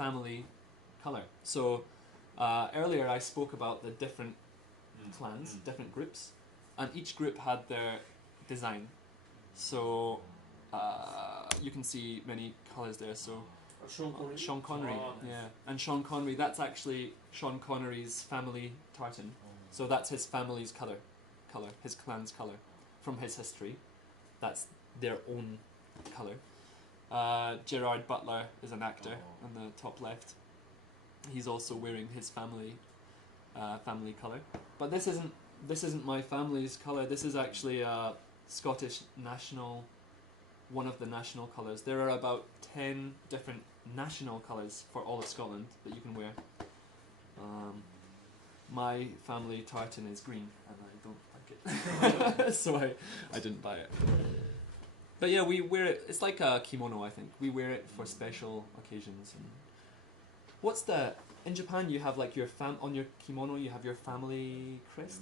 family colour. So earlier I spoke about the different clans, different groups, and each group had their design. So you can see many colours there. So Sean Connery, yeah, and Sean Connery. That's actually Sean Connery's family tartan. So that's his family's colour, his clan's colour, from his history. That's their own colour. Gerard Butler is an actor on the top left. He's also wearing his family colour. But this isn't my family's colour. This is actually a Scottish national, one of the national colours. There are about 10 different national colours for all of Scotland that you can wear. My family tartan is green and I don't like it. So I didn't buy it. But yeah, we wear it. It's like a kimono, I think. We wear it for special occasions. And what's the in Japan? You have like your on your kimono. You have your family crest.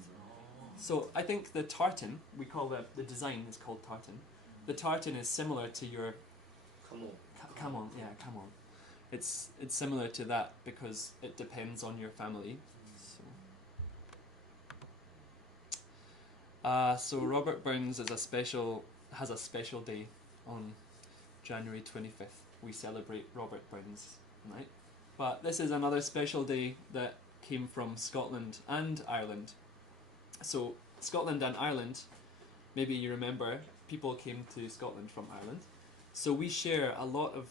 So I think the tartan, we call the design is called tartan. The tartan is similar to your kamon. Yeah, kamon. It's similar to that because it depends on your family. So Robert Burns has a special day on January 25th. We celebrate Robert Burns, right? But this is another special day that came from Scotland and Ireland. So Scotland and Ireland, maybe you remember, people came to Scotland from Ireland. So we share a lot of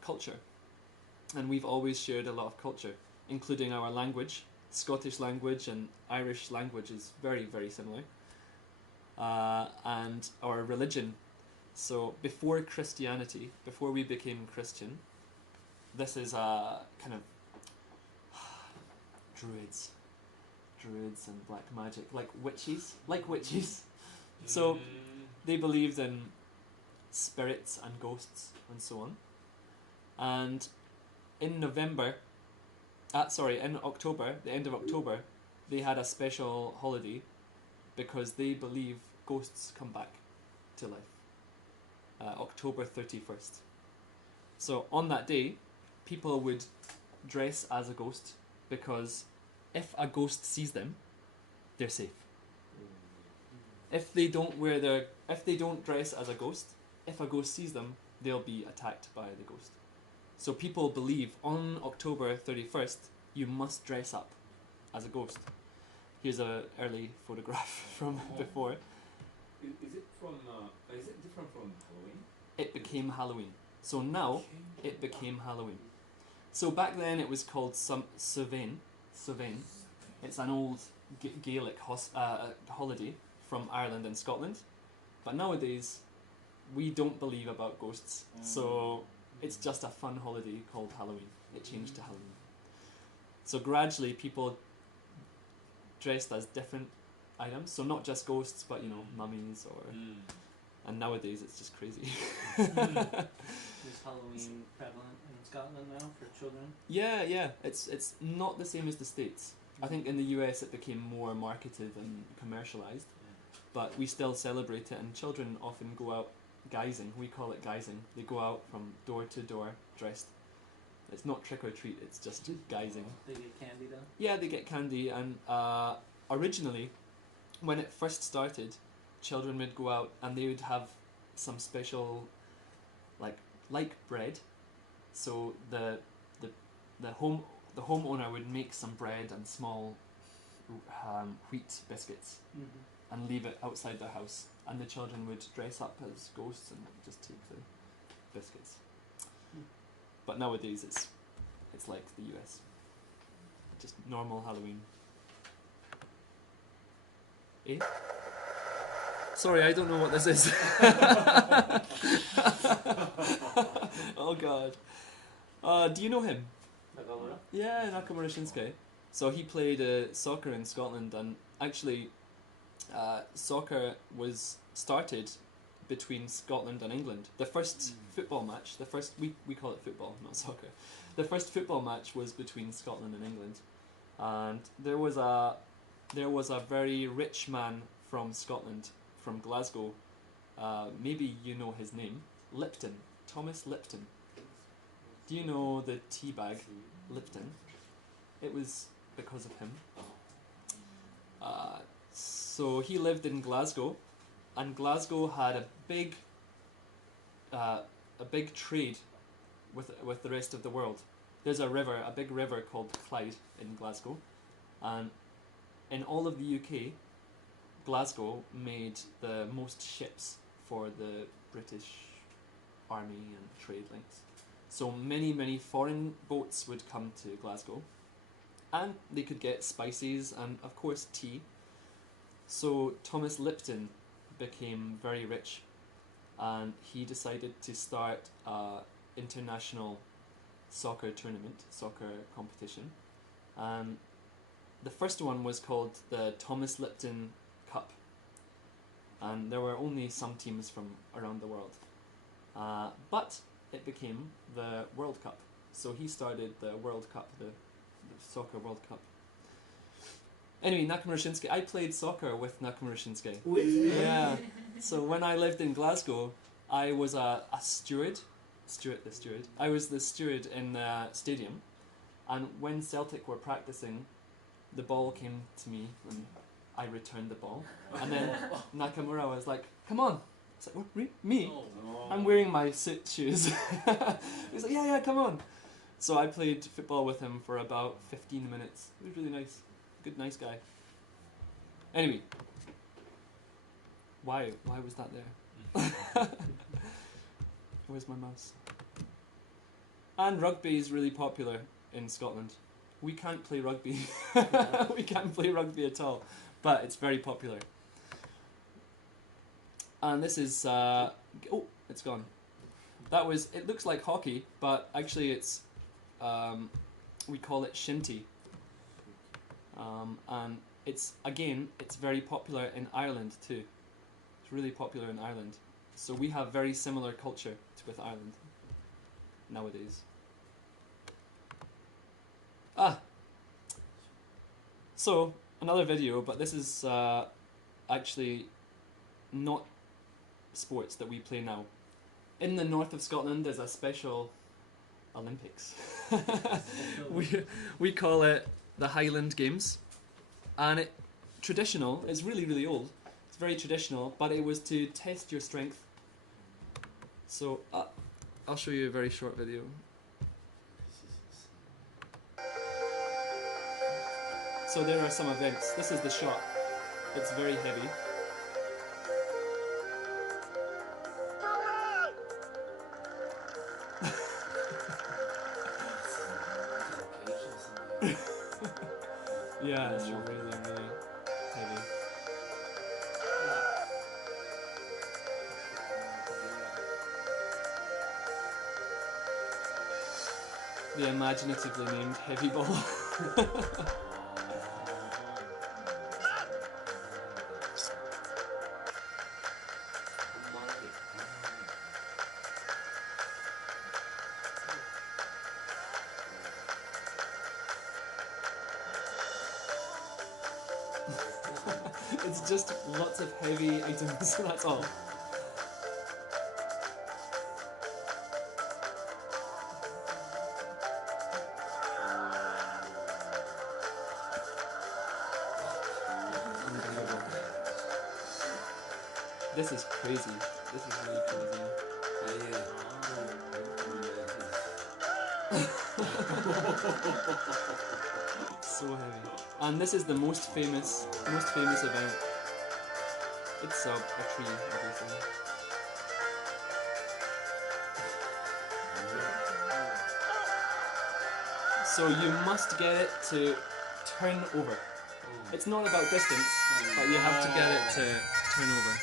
culture, and we've always shared a lot of culture, including our language. Scottish language and Irish language is very, very similar. And our religion. So before Christianity, before we became Christian, this is a kind of druids and black magic, like witches. So they believed in spirits and ghosts and so on. And in October, the end of October, they had a special holiday because they believe ghosts come back to life. October 31st. So on that day, people would dress as a ghost because if a ghost sees them, they're safe. If they don't dress as a ghost, if a ghost sees them, they'll be attacked by the ghost. So people believe on October 31st, you must dress up as a ghost. Here's an early photograph from before. Is it different from Halloween? It became Halloween. So now it became Halloween. So back then it was called Savain. It's an old Gaelic holiday from Ireland and Scotland. But nowadays, we don't believe about ghosts. So it's just a fun holiday called Halloween. It changed to Halloween. So gradually people dressed as different items. So not just ghosts, but mummies or... And nowadays it's just crazy. Is Halloween prevalent in Scotland now for children? Yeah. It's not the same as the States. I think in the US it became more marketed and commercialized. But we still celebrate it, and children often go out guising. We call it guising. They go out from door to door dressed. It's not trick or treat, it's just guising. They get candy though? Yeah, they get candy, and originally, when it first started, children would go out and they would have some special, like bread. So the homeowner would make some bread and small wheat biscuits and leave it outside their house, and the children would dress up as ghosts and just take the biscuits. But nowadays it's like the US, just normal Halloween. Sorry, I don't know what this is. Oh god. Do you know him? Nakamura? Yeah, Nakamura Shinsuke. So he played soccer in Scotland, and actually soccer was started between Scotland and England. The first football match, we call it football, not soccer. The first football match was between Scotland and England, and there was a very rich man from Scotland, from Glasgow. Maybe you know his name, Lipton, Thomas Lipton. Do you know the tea bag, Lipton? It was because of him. So he lived in Glasgow, and Glasgow had a big trade with the rest of the world. There's a big river called Clyde in Glasgow, and in all of the UK, Glasgow made the most ships for the British Army and trade links. So many foreign boats would come to Glasgow, and they could get spices and of course tea. So Thomas Lipton became very rich, and he decided to start an international soccer competition. And the first one was called the Thomas Lipton Cup, and there were only some teams from around the world. But it became the World Cup. So he started the World Cup, the Soccer World Cup. Anyway, Nakamura Shinsuke, I played soccer with Nakamura Shinsuke. Yeah. So when I lived in Glasgow, I was a steward. I was the steward in the stadium. And when Celtic were practicing, the ball came to me and I returned the ball. And then Nakamura was like, "Come on." It's like, "What, me? I'm wearing my suit shoes." He's like, yeah, come on. So I played football with him for about 15 minutes. It was really nice. Good, nice guy. Anyway. Why was that there? Where's my mouse? And rugby is really popular in Scotland. We can't play rugby. We can't play rugby at all. But it's very popular. And this is... oh, it's gone. It looks like hockey, but actually it's... we call it shinty. And it's very popular in Ireland too. It's really popular in Ireland. So we have very similar culture with Ireland nowadays. So another video, but this is actually not sports that we play now. In the north of Scotland, there's a special Olympics. we call it the Highland Games, and it's really old. It's very traditional, but it was to test your strength. So I'll show you a very short video. So there are some events. This is the shot. It's very heavy. Yeah, it's really heavy. The imaginatively named heavy ball. It's just lots of heavy items, that's all. This is crazy. This is really crazy. So heavy. And this is the most famous event. It's a tree, obviously. So you must get it to turn over. It's not about distance, but you have to get it to turn over.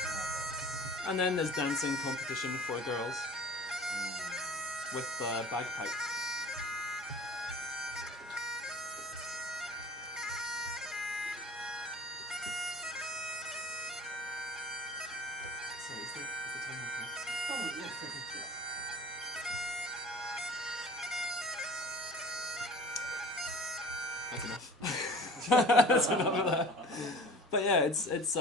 And then there's dancing competition for girls with bagpipes. Sorry, is the time okay? Oh, yes. That's enough. That's enough of that. But yeah, it's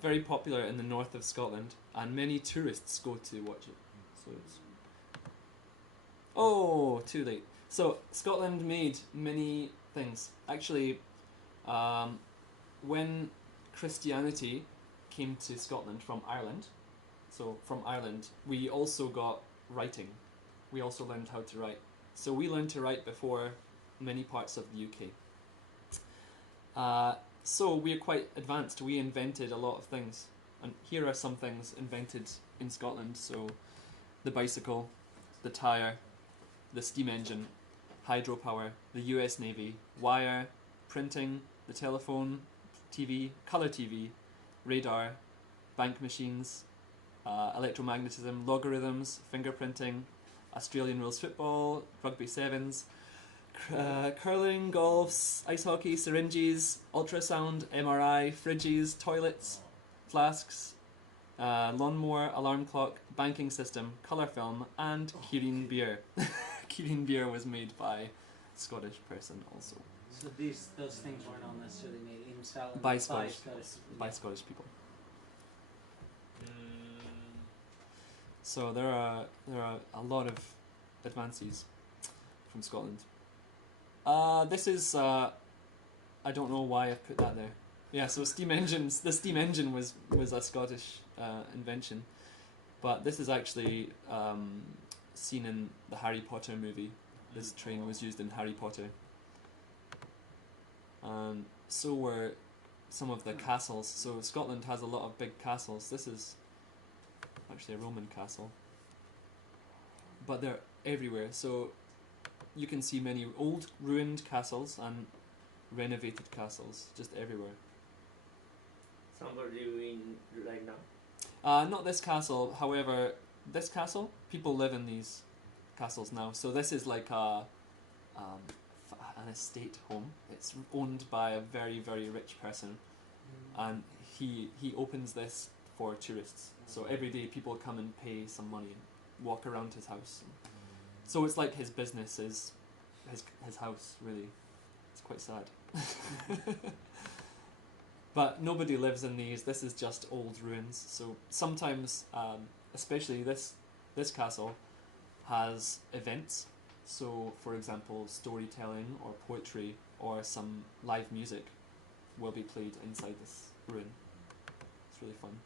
very popular in the north of Scotland, and many tourists go to watch it. So Oh, too late. So Scotland made many things. Actually, when Christianity came to Scotland from Ireland, so from Ireland, we also got writing. We also learned how to write. So we learned to write before many parts of the UK. So we're quite advanced. We invented a lot of things. And here are some things invented in Scotland. So the bicycle, the tyre, the steam engine, hydropower, the US Navy, wire, printing, the telephone, TV, colour TV, radar, bank machines, electromagnetism, logarithms, fingerprinting, Australian rules football, rugby sevens, curling, golfs, ice hockey, syringes, ultrasound, MRI, fridges, toilets, flasks, lawnmower, alarm clock, banking system, colour film, and Kirin beer. Kirin beer was made by a Scottish person also. So those things weren't all necessarily made in Scotland By Scottish people. people. So there are a lot of advances from Scotland. This is I don't know why I've put that there. Yeah, so steam engines. The steam engine was a Scottish invention, but this is actually seen in the Harry Potter movie. This train was used in Harry Potter. So were some of the castles. So Scotland has a lot of big castles. This is actually a Roman castle, but they're everywhere. So you can see many old ruined castles and renovated castles just everywhere. Some are living right now? Not this castle, however, this castle, people live in these castles now. So this is like an estate home. It's owned by a very, very rich person, and he opens this for tourists. So every day people come and pay some money and walk around his house. So it's like his business is his house, really. It's quite sad. But nobody lives in these. This is just old ruins. So sometimes, especially this castle, has events. So, for example, storytelling or poetry or some live music will be played inside this ruin. It's really fun.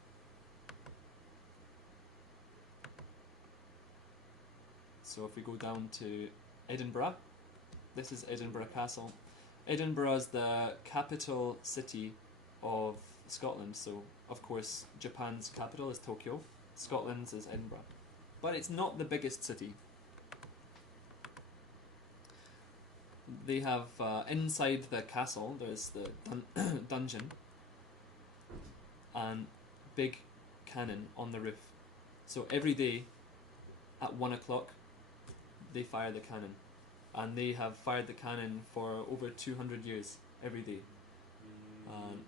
So if we go down to Edinburgh, this is Edinburgh Castle. Edinburgh is the capital city of Scotland. So, of course, Japan's capital is Tokyo. Scotland's is Edinburgh. But it's not the biggest city. They have, inside the castle, there's the dungeon and big cannon on the roof. So every day at 1 o'clock, they fire the cannon. And they have fired the cannon for over 200 years, every day.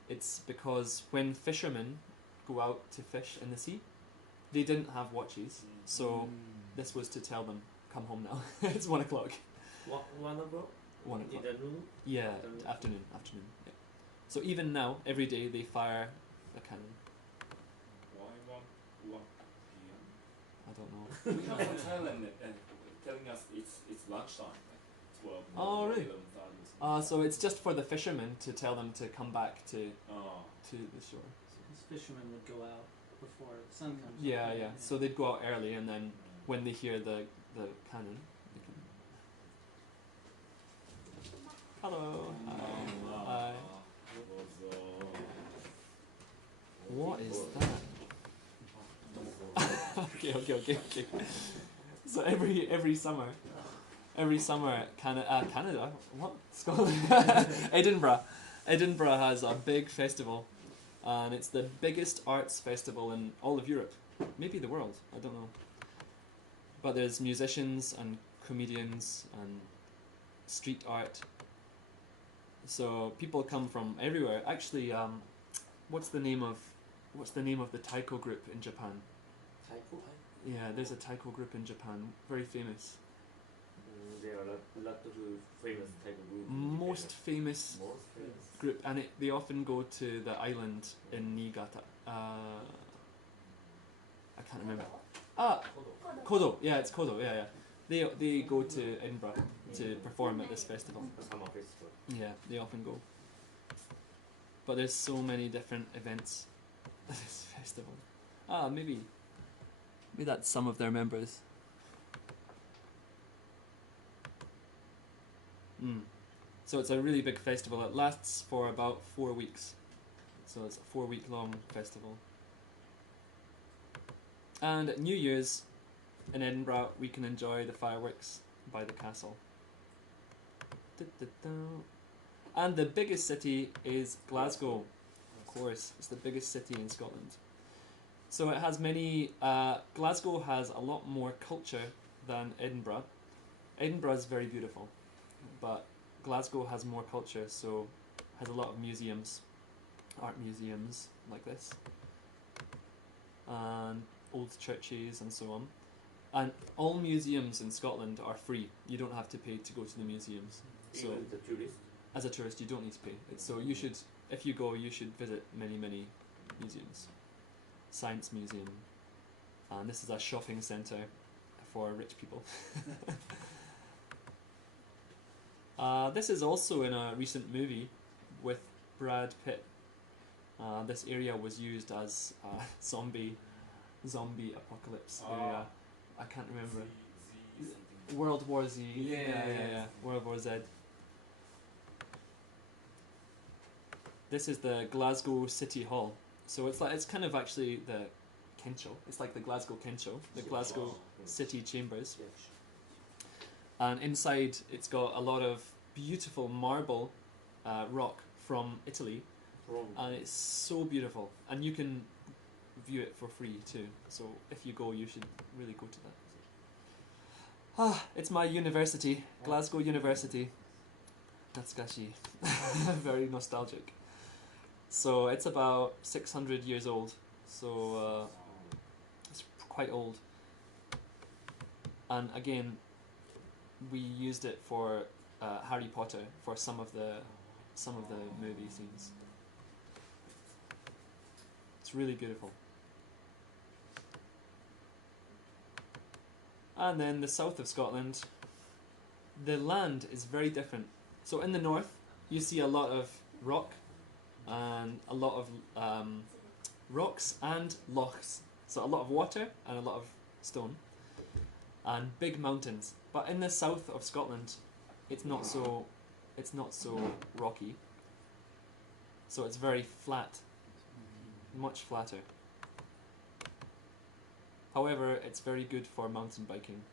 It's because when fishermen go out to fish in the sea, they didn't have watches. So this was to tell them, come home now. It's 1 o'clock. 1 o'clock? 1 o'clock. In the noon? Yeah, afternoon. Yeah. So even now, every day they fire a cannon. Why 1 p.m.? I don't know. We have some Thailand telling us it's lunchtime, like 12. Oh, really? 11:30. So it's just for the fishermen to tell them to come back to the shore. So these fishermen would go out before the sun comes up. Yeah. So they'd go out early, and then when they hear the cannon, they can. Hello. Hi. What is that? Okay. So every summer, Canada, what? Scotland, Edinburgh has a big festival, and it's the biggest arts festival in all of Europe, maybe the world. I don't know. But there's musicians and comedians and street art. So people come from everywhere. Actually, what's the name of the taiko group in Japan? Taiko? Yeah, there's a taiko group in Japan, very famous. There are a lot of famous taiko groups. Most famous group, and they often go to the island in Niigata. I can't remember. Kodo. Yeah, it's Kodo. Yeah. They go to Edinburgh to perform at this festival. Summer festival. Yeah, they often go. But there's so many different events at this festival. Maybe that's some of their members. So it's a really big festival. It lasts for about 4 weeks. So it's a 4-week long festival. And at New Year's in Edinburgh, we can enjoy the fireworks by the castle. And the biggest city is Glasgow. Of course, it's the biggest city in Scotland. So it has many. Glasgow has a lot more culture than Edinburgh. Edinburgh is very beautiful, but Glasgow has more culture, so has a lot of museums, art museums like this, and old churches and so on. And all museums in Scotland are free. You don't have to pay to go to the museums. So Even the tourists. as a tourist, you don't need to pay. So you should, if you go, you should visit many museums. Science Museum, and this is a shopping centre for rich people. This is also in a recent movie with Brad Pitt. This area was used as a zombie apocalypse area. I can't remember. World War Z. Yeah. World War Z. This is the Glasgow City Hall. So it's kind of actually the Kencho. It's like the Glasgow Kencho, the Glasgow City Chambers. And inside it's got a lot of beautiful marble rock from Italy. And it's so beautiful. And you can view it for free too. So if you go, you should really go to that. It's my university, Glasgow University. Natsukashi. Very nostalgic. So it's about 600 years old. So it's quite old. And again, we used it for Harry Potter for some of the movie scenes. It's really beautiful. And then the south of Scotland, the land is very different. So in the north, you see a lot of rock and a lot of rocks and lochs. So a lot of water and a lot of stone and big mountains. But in the south of Scotland, it's not so rocky. So it's very flat, much flatter. However, it's very good for mountain biking.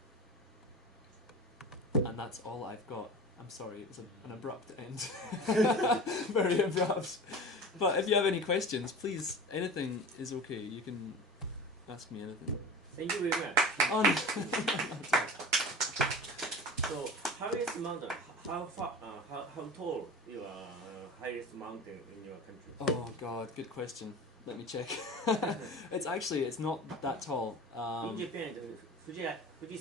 And that's all I've got. I'm sorry, it was an abrupt end. Very abrupt. But if you have any questions, please, anything is okay. You can ask me anything. Thank you very much. So, highest mountain, how tall your highest mountain in your country? Oh God, good question. Let me check. It's not that tall. In Japan, Fujisan is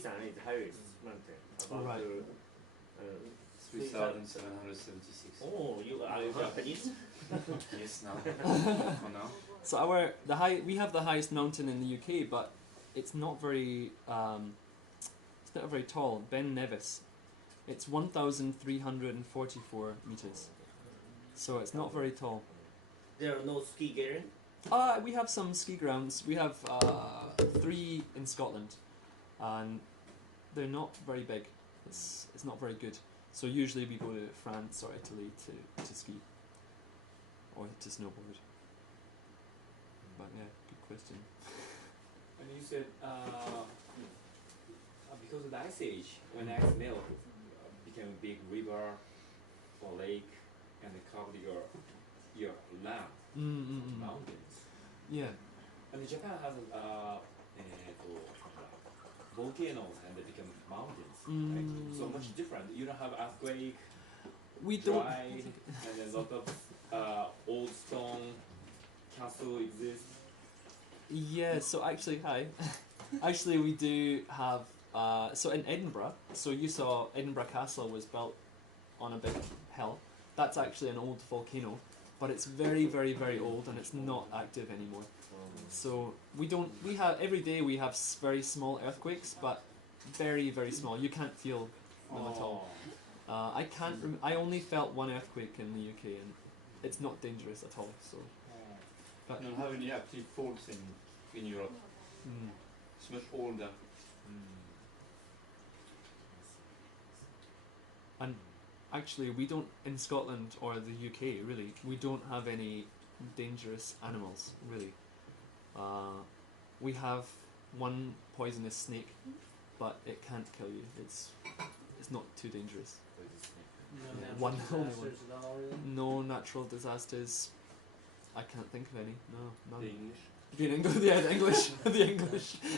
highest mountain. About Right. 3,776. Oh, you are Japanese? Yes, now. For now. So we have the highest mountain in the UK, but it's not very tall. Ben Nevis, it's 1,344 meters. So it's not very tall. There are no ski grounds? We have some ski grounds. We have 3 in Scotland, and they're not very big. It's not very good. So usually we go to France or Italy to ski or to snowboard. But yeah, good question. And you said because of the ice age, when ice melted, became a big river or lake, and it covered your land, mountains. Yeah. And Japan has volcanoes and they become mountains. Right? So much different. You don't have earthquake, We don't. dry, and a lot of old stone castle exists. Yeah. So actually, hi. Actually, we do have. So in Edinburgh, so you saw Edinburgh Castle was built on a big hill. That's actually an old volcano, but it's very, very, very old and it's not active anymore. So we have every day we have very small earthquakes, but very, very small. You can't feel them at all. I can't. I only felt one earthquake in the UK, and it's not dangerous at all. So, but You don't have any active faults in Europe. mm, It's much older. and actually, we don't in Scotland or the UK really. We don't have any dangerous animals really. We have one poisonous snake, but it can't kill you. It's not too dangerous. No Yeah, natural one only disasters at all, really. No natural disasters. I can't think of any. No, none. The English. The English, yeah, the English,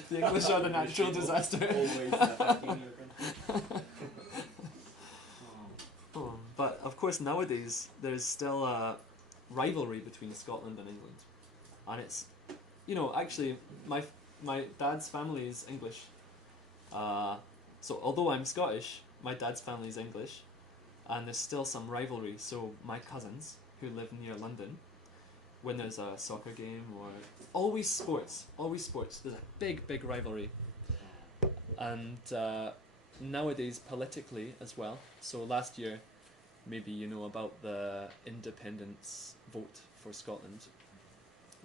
the English are the natural disaster. Always attacking your country. But of course, nowadays there's still a rivalry between Scotland and England, and it's, actually my dad's family is English. So although I'm Scottish, my dad's family is English, and there's still some rivalry. So my cousins who live near London, when there's a soccer game or always sports, there's a big rivalry. And nowadays politically as well. So last year, maybe you know about the independence vote for Scotland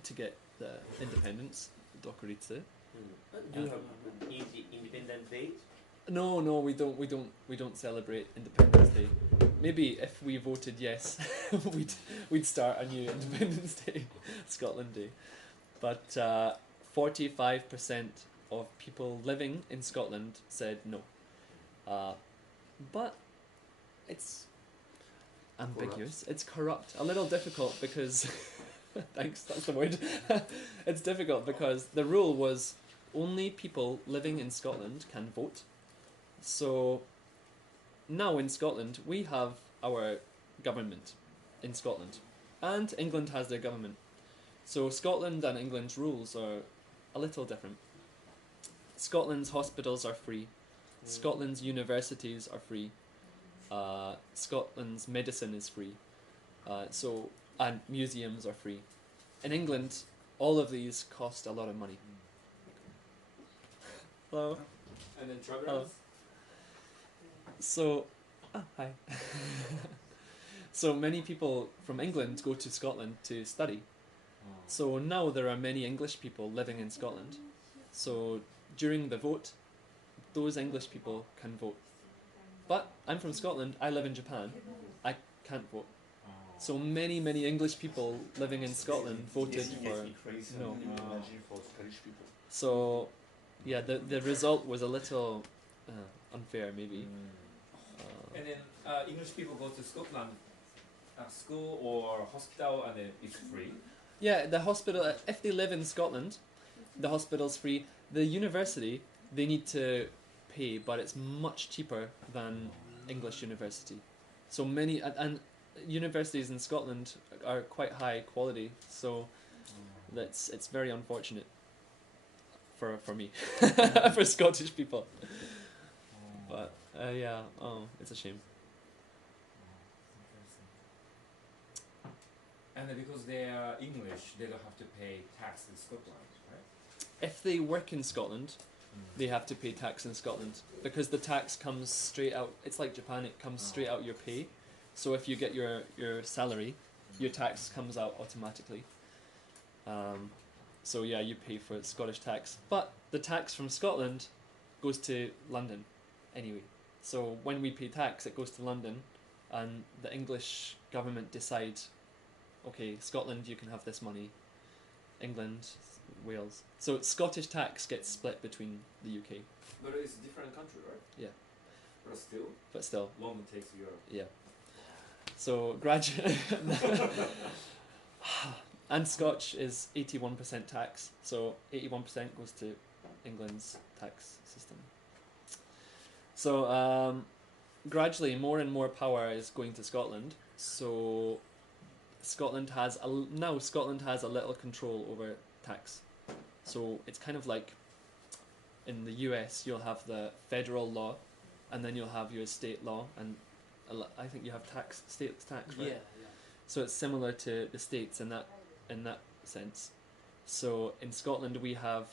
to get the independence, Dockeritse. Do you have Independence Day? No, we don't celebrate Independence Day. Maybe if we voted yes, we'd start a new Independence Day, Scotland Day. But 45% of people living in Scotland said no. But it's ambiguous. It's corrupt. A little difficult because thanks, that's the word. It's difficult because the rule was only people living in Scotland can vote. So now in Scotland we have our government in Scotland, and England has their government. So Scotland and England's rules are a little different. Scotland's hospitals are free. Scotland's universities are free. Scotland's medicine is free. And museums are free. In England, all of these cost a lot of money. Hello. And then travelers? So, hi. So many people from England go to Scotland to study. So now there are many English people living in Scotland. So during the vote, those English people can vote. But I'm from Scotland, I live in Japan, I can't vote. So many English people living in Scotland voted for no. Imagine for Scottish people. So, yeah, the result was a little unfair, maybe. And then English people go to Scotland, school or hospital, and then it's free. Yeah, the hospital, if they live in Scotland, the hospital's free. The university, they need to pay, but it's much cheaper than English university. So many, and universities in Scotland are quite high quality, so it's very unfortunate for me, for Scottish people. But yeah, it's a shame. And then because they are English, they don't have to pay tax in Scotland, right? If they work in Scotland, they have to pay tax in Scotland because the tax comes straight out. It's like Japan; it comes straight out your pay. So if you get your salary, your tax comes out automatically. So yeah, you pay for Scottish tax, but the tax from Scotland goes to London anyway. So when we pay tax, it goes to London, and the English government decides, okay, Scotland, you can have this money, England, Wales. So Scottish tax gets split between the UK. But it's a different country, right? Yeah. But still, London takes Europe. Yeah. So gradually, and Scotch is 81% tax. So 81% goes to England's tax system. So gradually, more and more power is going to Scotland. So Scotland has a little control over tax. So it's kind of like in the US, you'll have the federal law, and then you'll have your state law, and I think you have state tax, right? Yeah. So it's similar to the states in that sense. So in Scotland we have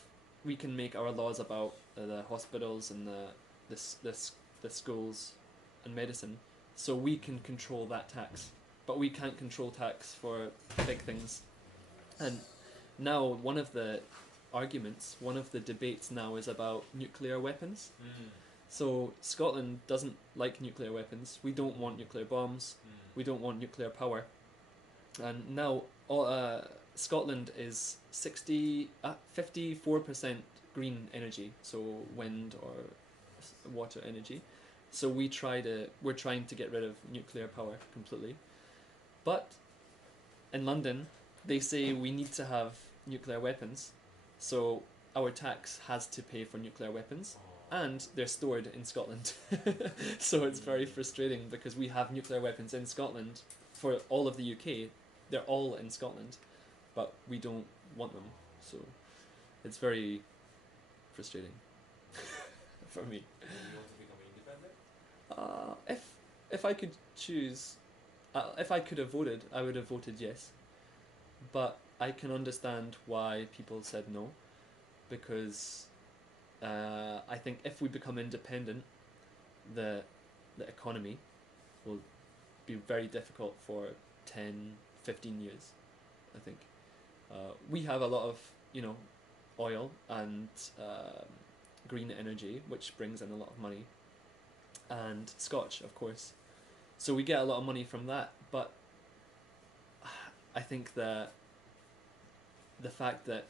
we can make our laws about the hospitals and the schools and medicine, so we can control that tax. But we can't control tax for big things. And now one of the arguments, one of the debates now is about nuclear weapons. So Scotland doesn't like nuclear weapons. We don't want nuclear bombs. We don't want nuclear power. And now Scotland is 54% green energy, so wind or water energy. So we're trying to get rid of nuclear power completely. But in London, they say we need to have nuclear weapons, so our tax has to pay for nuclear weapons, and they're stored in Scotland. So it's very frustrating because we have nuclear weapons in Scotland for all of the UK. They're all in Scotland, but we don't want them. So it's very frustrating for me. And you want to become independent? If I could choose, if I could have voted, I would have voted yes. But I can understand why people said no, because I think if we become independent, the economy will be very difficult for 10, 15 years, I think. We have a lot of, oil and green energy, which brings in a lot of money, and Scotch, of course. So we get a lot of money from that, but I think that the fact that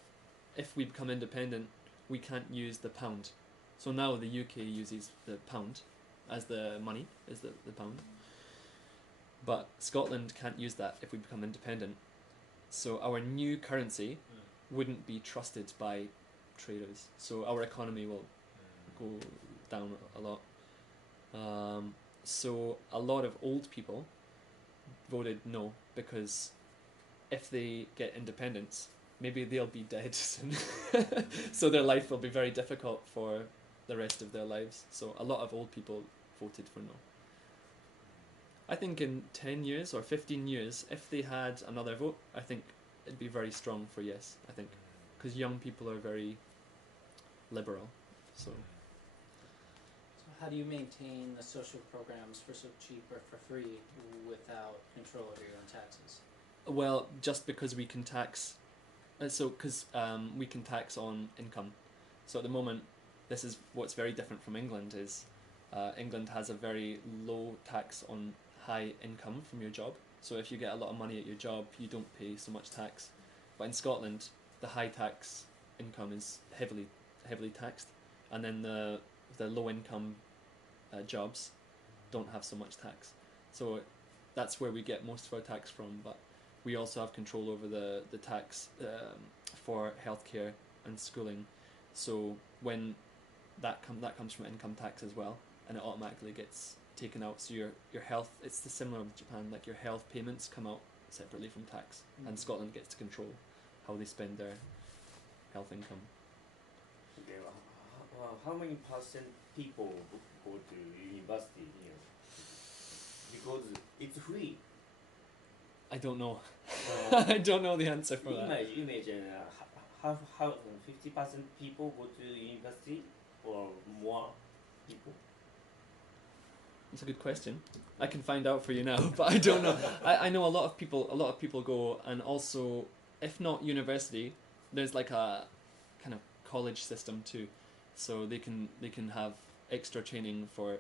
if we become independent, we can't use the pound. So now the UK uses the pound as the money, is the pound. But Scotland can't use that if we become independent. So our new currency wouldn't be trusted by traders. So our economy will go down a lot. So a lot of old people voted no, because if they get independence, maybe they'll be dead soon. So their life will be very difficult for the rest of their lives. So a lot of old people voted for no. I think in 10 years or 15 years, if they had another vote, I think it'd be very strong for yes, I think. Because young people are very liberal. So how do you maintain the social programs for so cheap or for free without control over your own taxes? Well, just because we can tax, we can tax on income. So at the moment, this is what's very different from England is England has a very low tax on high income from your job. So if you get a lot of money at your job, you don't pay so much tax. But in Scotland, the high tax income is heavily taxed, and then the low income jobs don't have so much tax. So that's where we get most of our tax from. But we also have control over the tax for healthcare and schooling. So when that comes from income tax as well, and it automatically gets taken out. So your health, it's similar with Japan, like your health payments come out separately from tax, and Scotland gets to control how they spend their health income. Okay, how many percent people go to university here? Because it's free. I don't know. I don't know the answer for that. Imagine how 50% people go to university or more people. It's a good question. I can find out for you now, but I don't know. I know a lot of people go, and also, if not university, there's like a kind of college system too, so they can have extra training for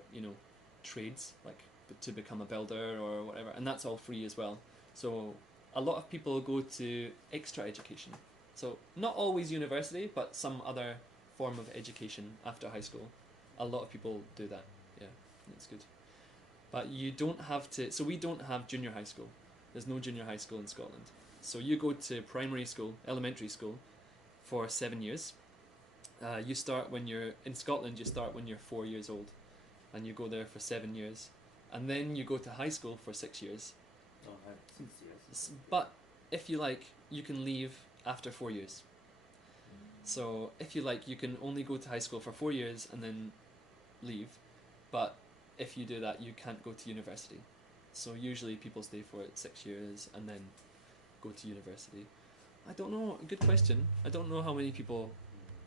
trades, like to become a builder or whatever, and that's all free as well. So a lot of people go to extra education, so not always university, but some other form of education after high school. A lot of people do that. Yeah, it's good. But you don't have to, so we don't have junior high school. There's no junior high school in Scotland. So you go to primary school, elementary school, for 7 years. You start when you're, in Scotland, you start when you're 4 years old. And you go there for 7 years. And then you go to high school for 6 years. Oh, 6 years. But if you like, you can leave after 4 years. So if you like, you can only go to high school for 4 years and then leave. But if you do that, you can't go to university. So usually people stay for 6 years and then go to university. I don't know, good question. I don't know how many people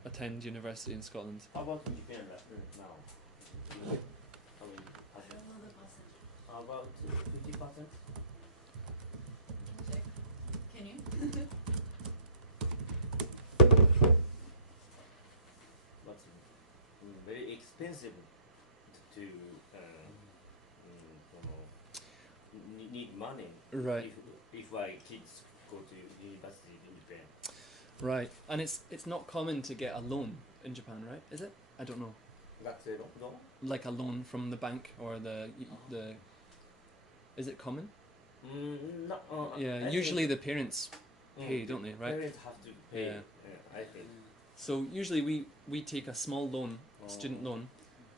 attend university in Scotland. How about in Japan now? How many I percent? don't know the percent. About 50%? Check. Can you? But very expensive to need money Right. if my kids go to university in Japan. Right. And it's not common to get a loan in Japan, right? Is it? I don't know. 学生の Like a loan from the bank or the. Is it common? No, Yeah. I Usually think, the parents pay, don't they? Right. Parents have to pay. Yeah. I think. So usually we take a small loan, student loan,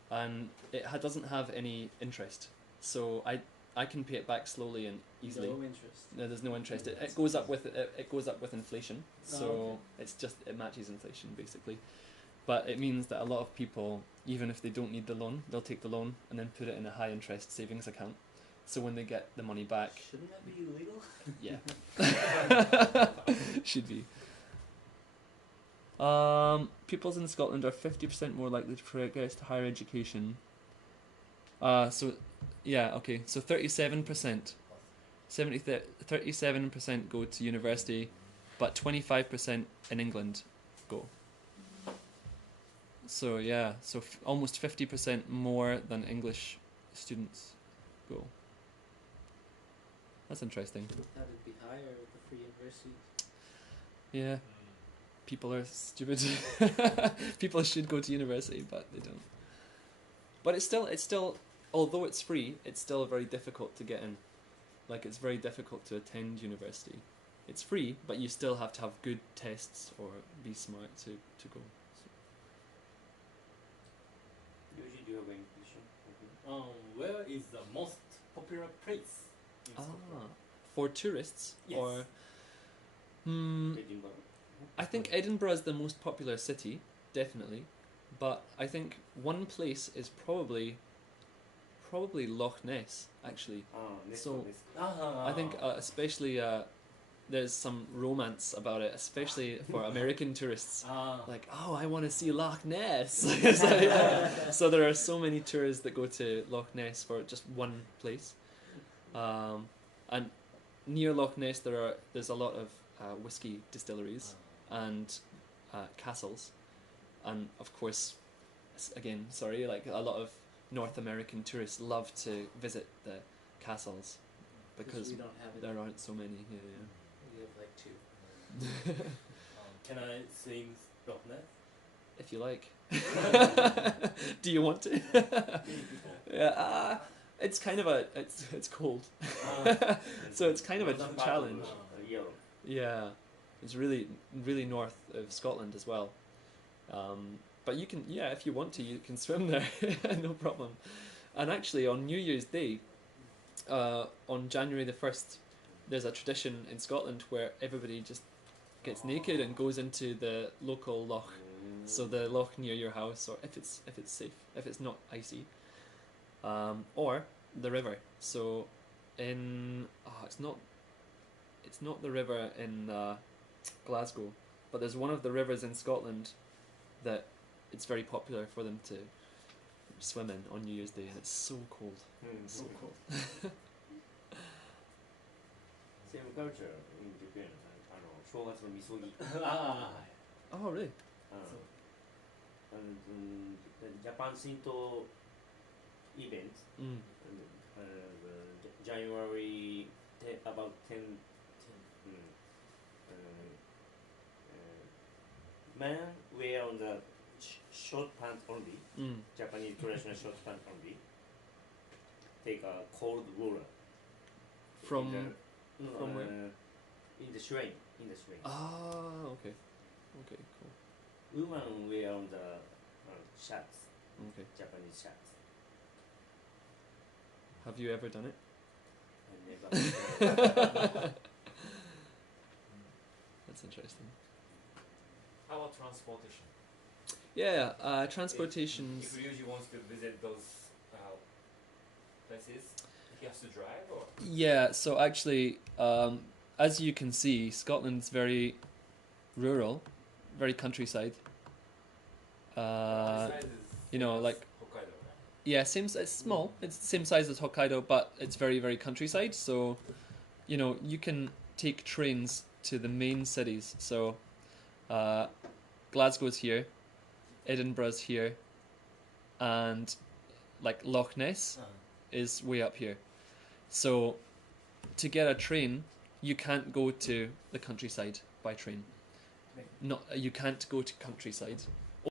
and it doesn't have any interest. So I can pay it back slowly and easily. No interest. No, there's no interest. It goes up with it goes up with inflation. So okay. it matches inflation basically. But it means that a lot of people, even if they don't need the loan, they'll take the loan and then put it in a high interest savings account. So when they get the money back, Shouldn't that be illegal? yeah, should be. Pupils in Scotland are 50% more likely to progress to higher education. So 37%. 37% go to university, but 25% in England go. So yeah, almost 50% more than English students go. That's interesting. That'd be higher with the free universities. Yeah, people are stupid. People should go to university, but they don't. But it's still, although it's free, it's still very difficult to get in. Like, it's very difficult to attend university. It's free, but you still have to have good tests or be smart to go. Usually, do you have any question? Where is the most popular place in Scotland? For tourists, Yes. or Edinburgh. I think Edinburgh is the most popular city, definitely. But I think one place is probably Loch Ness, actually. So, I think especially there's some romance about it, especially for American tourists. Like, oh, I want to see Loch Ness. So, yeah. So there are so many tours that go to Loch Ness for just one place. And near Loch Ness there's a lot of whiskey distilleries and castles, and of course, again, sorry, like a lot of North American tourists love to visit the castles because we don't have it. there aren't so many here. We have like 2. Can I swim Loch Ness? If you like. Do you want to? Yeah, it's kind of it's cold, so it's kind of a challenge. Yeah, it's really north of Scotland as well. But you can, if you want to, you can swim there, no problem. And actually, on New Year's Day, on January the 1st, there's a tradition in Scotland where everybody just gets naked and goes into the local loch. So the loch near your house, or if it's safe, if it's not icy, or the river. So in it's not the river in Glasgow, but there's one of the rivers in Scotland that it's very popular for them to swim in on New Year's Day, and it's so cold. It's so cold. Same culture in Japan. 正月のみそぎ。 Oh, really? Japan Shinto event. January about 10. Men wear on the short pant only. Japanese traditional short pant only. Take a cold water. From from where? In the shrine. Ah, okay, cool. Women wear on the shirts. Okay. Japanese shirts. Have you ever done it? I never. That's interesting. How about transportation? Yeah, transportations. If Ryuji wants to visit those places, he has to drive, or? Yeah, so actually, as you can see, Scotland's very rural, very countryside, you know, like Hokkaido, right? yeah, it's small. It's the same size as Hokkaido, but it's very, very countryside. So, you know, you can take trains to the main cities. So, Glasgow's here, Edinburgh's here, and like Loch Ness is way up here. So, to get a train, you can't go to the countryside by train. You can't go to countryside.